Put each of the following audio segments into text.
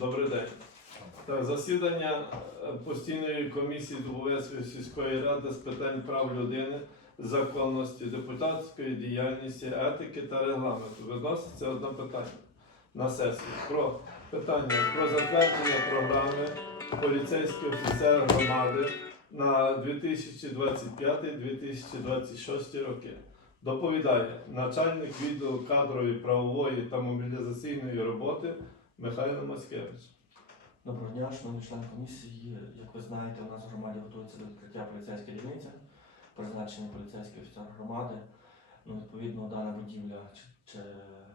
Добрий день. Так, засідання е, постійної комісії Дубовецької сільської ради з питань прав людини, законності, депутатської діяльності, етики та регламенту. Виноситься одне питання на сесію про питання про затвердження програми поліцейський офіцер громади на 2025-2026 роки. Доповідає начальник відділу кадрової, правової та мобілізаційної роботи Михайло Маскевич. Доброго дня, шановні члени комісії. Як ви знаєте, у нас в громаді готується до відкриття поліцейської дільниці, призначений поліцейський офіцер громади. Ну, відповідно, дана будівля чи, чи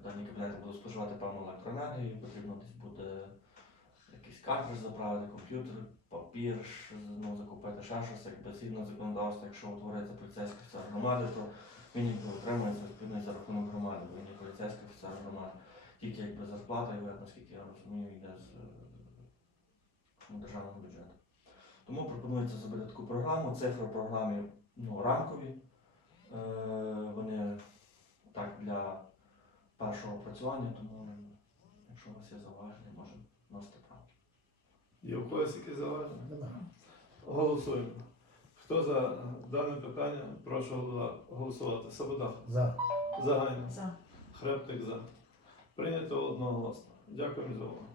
дані кабінети будуть споживати певну електроенергію, потрібно десь буде якийсь картридж заправити, комп'ютер, папір, ну, закупити ще щось, якби згідно законодавства, якщо утворюється поліцейський офіцер громади, то він отримується відповідно за рахунок громади, він є поліцейський офіцер громади. Тільки якби зарплата його, наскільки я розумію, йде з ну, державного бюджету. Тому пропонується зробити таку програму. Цифри в програмі ну, рамкові. Е, вони так для першого опрацювання, тому якщо у вас є зауваження, можемо вносити правки. Є у когось які зауваження? Голосуємо. Хто за дане питання? Прошу голосувати. Сабода. За. Загайна. За. Хребтик за. Прийнято одноголосно. Дякую за увагу.